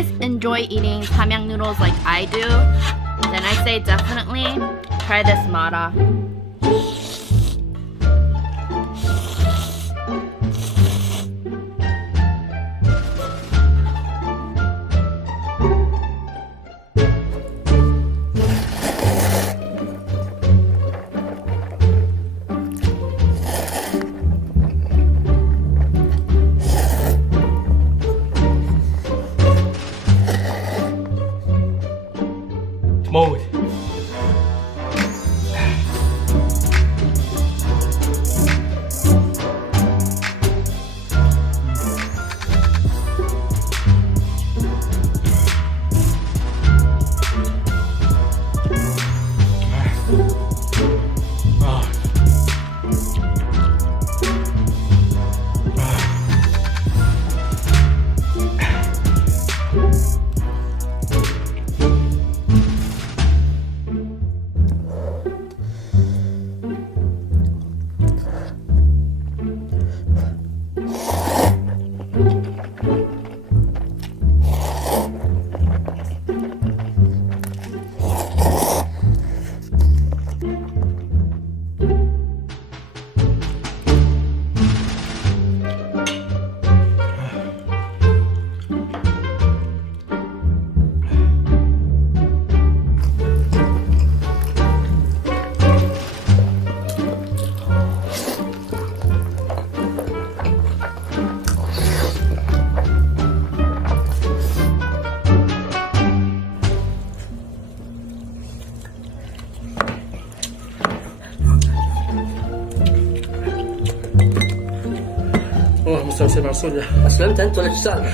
guys enjoy eating samyang noodles like I do, then I say definitely try this mara. موت. اللهم صل وسلم على رسول الله. أسلمت أنت ولا تشتغل؟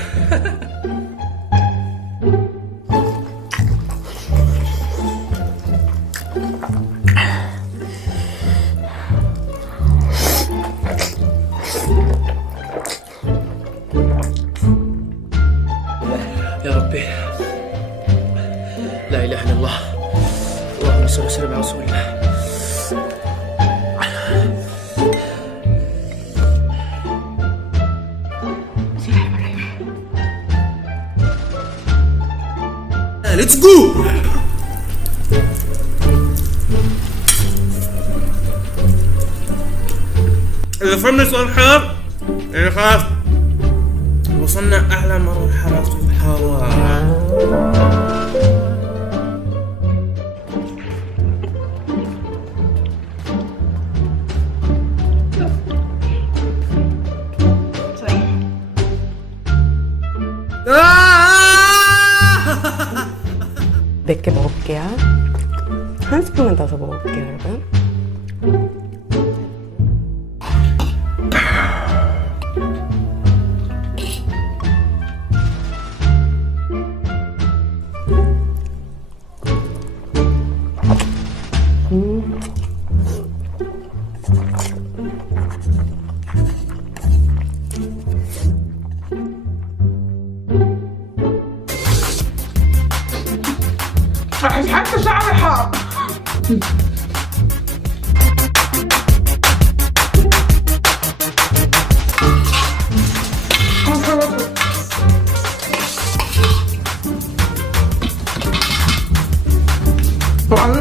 يا ربي لا إله إلا الله. اللهم صل وسلم على رسول الله. Let's go! إذا فهمنا سؤال حار يعني خلاص وصلنا أعلى مرحلة في الحرارة. 몇 개 먹을게요. 한 스푼만 더서 먹을게요, 여러분. حتى شعري حار. وعلى